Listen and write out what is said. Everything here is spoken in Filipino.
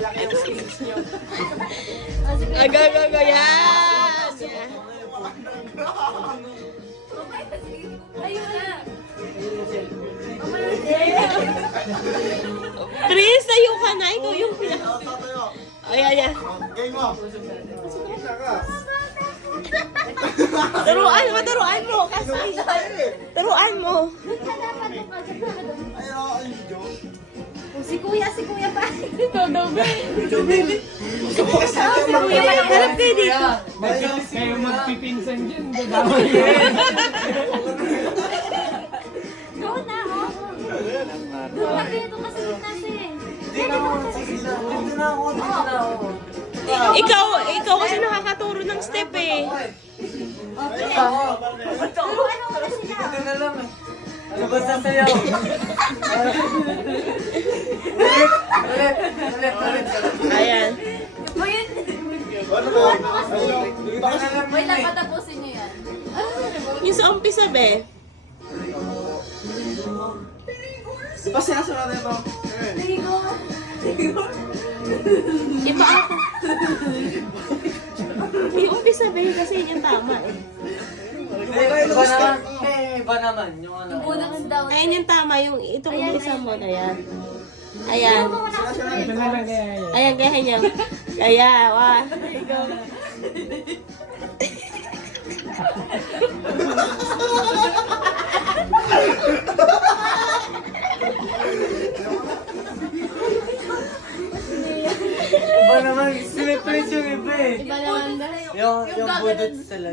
malaki yung skills nyo. Aga, yan. Ayun na. Prince, tayo ka na. Ikaw yung Tatayo. Ayan. Game mo. Turuan mo. Kasi, turuan mo. Ayun, joke. Si kuya pa. Ikaw daw, be. Si Kuya, harap kayo dito. Kayo magpipinsan dyan. Go na, oh. Doon na kayo, doon kasi natin. Ikaw kasi nakakaturo ng step eh. Turuan mo na sila. Ano ba sasayaw? Ulit. Ayan. Boy, Ano ba? boy, lang patapusin niyo yan. Yung sa umpisa, be. Di ba sinasunod na ito? Ligo. Iba ako. Yung umpisa, be, kasi yun yung tama eh. Iba naman. Yung ano. Budots daw. Ayan yung tama, yung itong umpisa mo na yan. Ayan. Ito na lang kaya yan. Ayan, gaya niya. Kaya, wah. Iba naman. Sinipress yung iba eh. Iba naman ba? Yung budot talaga.